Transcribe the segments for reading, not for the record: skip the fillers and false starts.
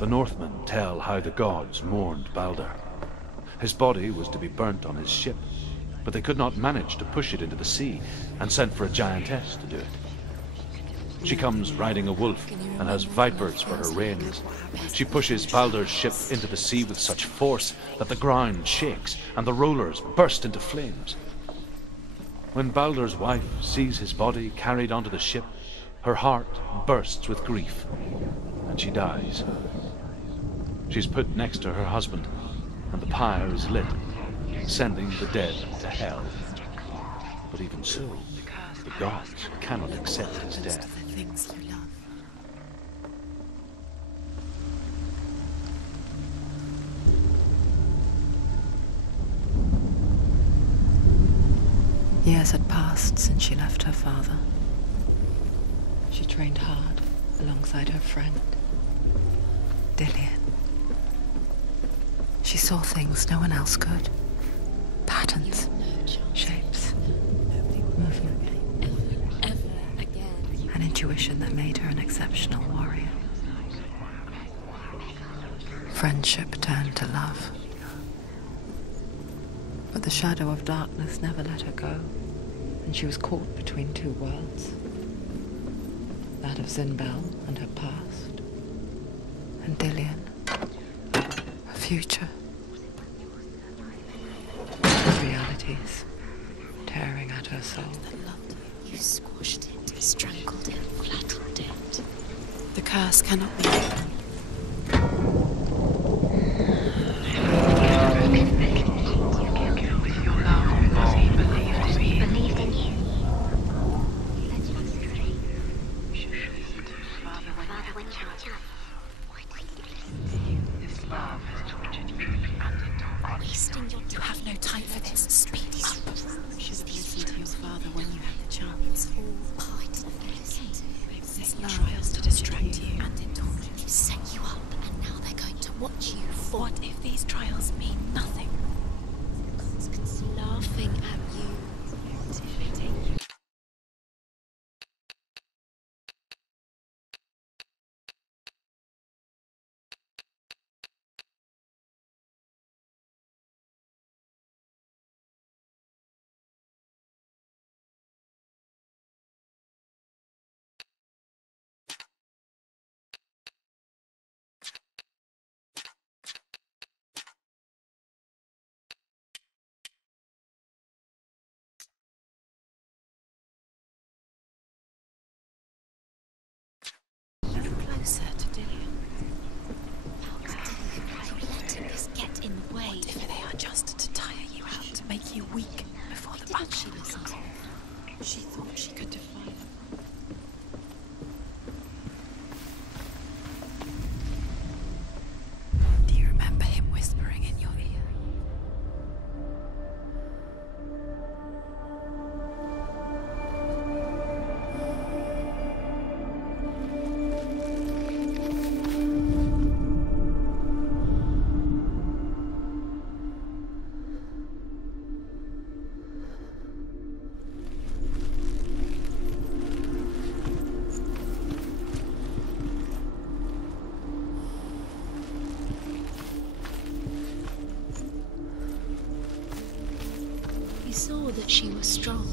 The Northmen tell how the gods mourned Balder. His body was to be burnt on his ship, but they could not manage to push it into the sea, and sent for a giantess to do it. She comes riding a wolf and has vipers for her reins. She pushes Balder's ship into the sea with such force that the ground shakes and the rollers burst into flames. When Balder's wife sees his body carried onto the ship, her heart bursts with grief, and she dies. She's put next to her husband, and the pyre is lit, sending the dead to hell. But even so, the gods cannot accept his death. Years had passed since she left her father. She trained hard alongside her friend, Dillian. She saw things no one else could. Patterns, shapes, movement. An intuition that made her an exceptional warrior. Friendship turned to love. But the shadow of darkness never let her go, and she was caught between two worlds. That of Zinbel and her past, and Dillian, her future. Realities tearing at her soul. You squashed it, strangled it, flattened it. The curse cannot be broken. You have no time for this. Speed up. You should have listened to your father when you had the chance. It's all part of it. They've set trials to distract you and indulge. They've set you up, and now they're going to watch you fall. What if these trials mean nothing? It's laughing at you. Closer to Dillian. Letting this get in the way. What if they are just to tire you out, to make you weak before the battle? She listened to him. She thought she could defy them. Do you remember him whispering in your ear? He saw that she was strong.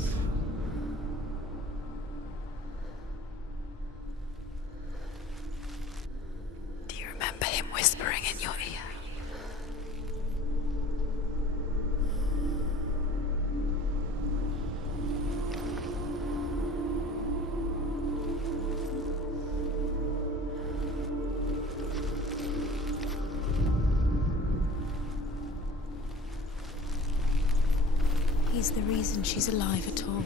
Do you remember him whispering in your ear? He's the reason she's alive at all.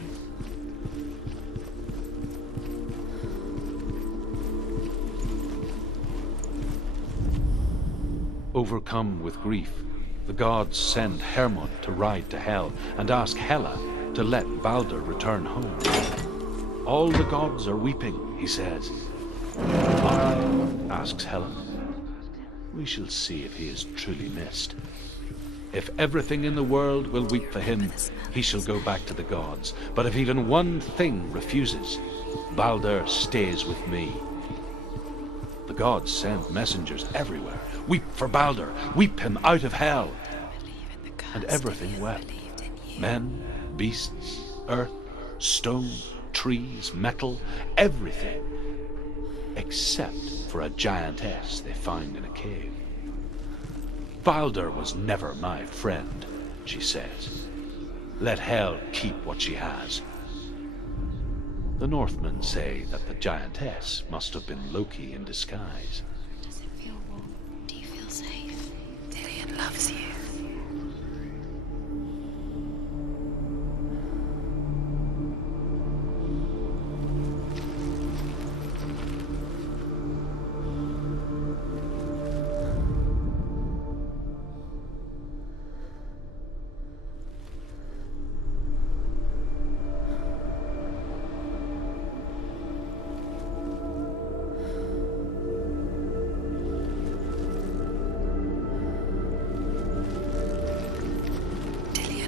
Overcome with grief, the gods send Hermod to ride to Hell and ask Hela to let Balder return home. All the gods are weeping, he says. Are they? Asks Hela. We shall see if he is truly missed. If everything in the world will weep for him, he shall go back to the gods. But if even one thing refuses, Balder stays with me. The gods send messengers everywhere. Weep for Balder, weep him out of hell. And everything wept. Men, beasts, earth, stone, trees, metal, everything. Except for a giantess they found in a cave. Balder was never my friend, she says. Let hell keep what she has. The Northmen say that the giantess must have been Loki in disguise. Does it feel warm? Do you feel safe? Dillian loves you.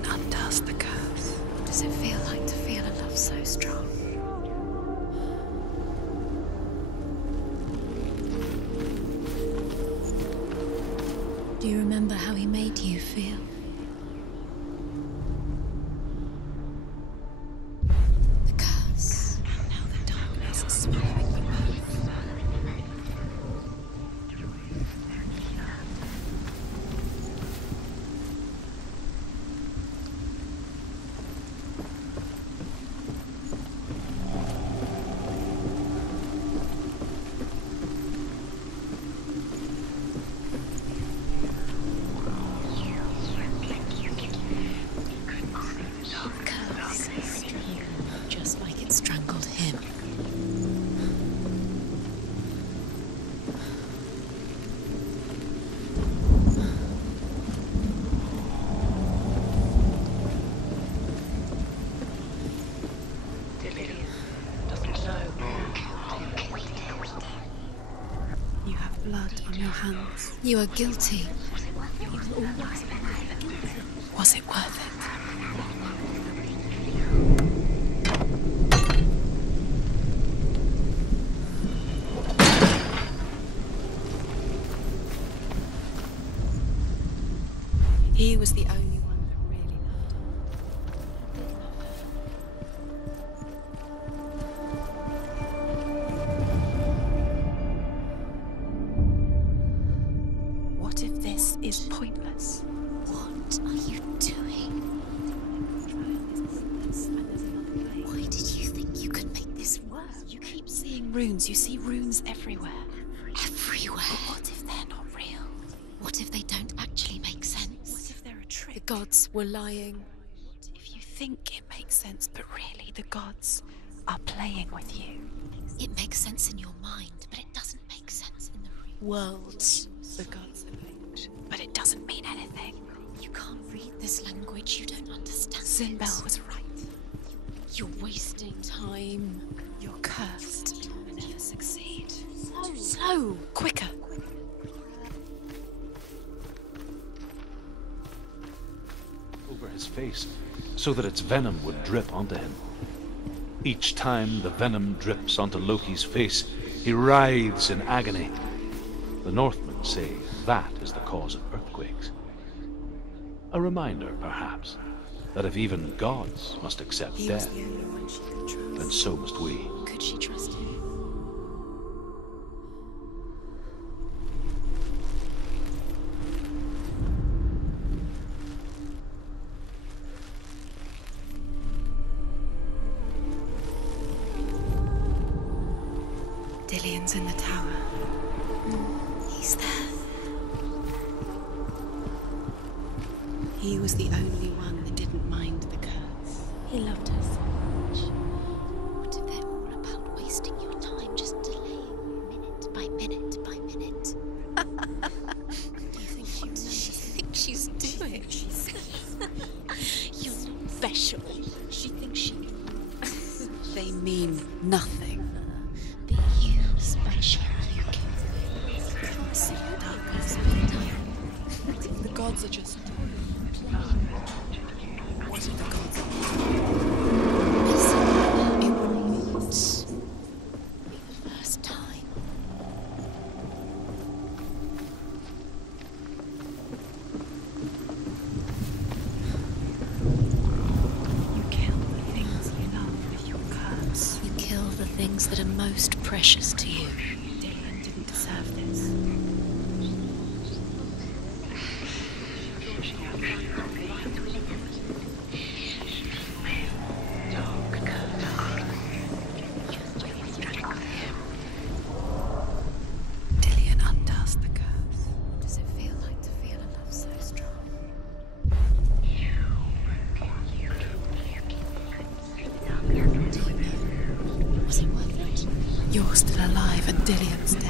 Undoes the curse. Does it feel like to feel a love so strong? Do you remember how he made you feel? The curse. Now the darkness is swallowing you both. Just like it strangled him. Dillian doesn't know. You have blood on your hands. You are guilty. Was it worth it? He was the only one that really loved her. What if this is pointless? What are you doing? Why did you think you could make this work? You keep seeing runes. You see runes everywhere. Everywhere. But what if they're not real? What if they don't actually make sense? What if they're a trick? The gods were lying. What if you think it makes sense, but really the gods are playing with you? It makes sense in your mind, but it doesn't make sense in the real Worlds the gods have made, but it doesn't mean anything. You can't read this language, you don't understand. Sinbel was right. You're wasting time. You're cursed. You'll never succeed. Slow! Quicker! Over his face, so that its venom would drip onto him. Each time the venom drips onto Loki's face, he writhes in agony. The Northmen say that is the cause of earthquakes. A reminder, perhaps, that if even gods must accept He was death, the only one she could trust. then so must we. Could she trust him? Dillian's in the tower. He's there. He was the only one that didn't mind the curse. He loved her so much. What if they're all about wasting your time, just delaying minute by minute by minute? Do you think What does she think she's doing? You're not special. She thinks she... they mean nothing? But you special. You can see the darkness of the time. The gods are just... What if the gods are... Listen, it wouldn't be the first time. most precious to you. Dillian didn't deserve this. Dillian undoes the curse. What does it feel like to feel a love so strong? Was it worth it? You're still alive and Dillian's dead.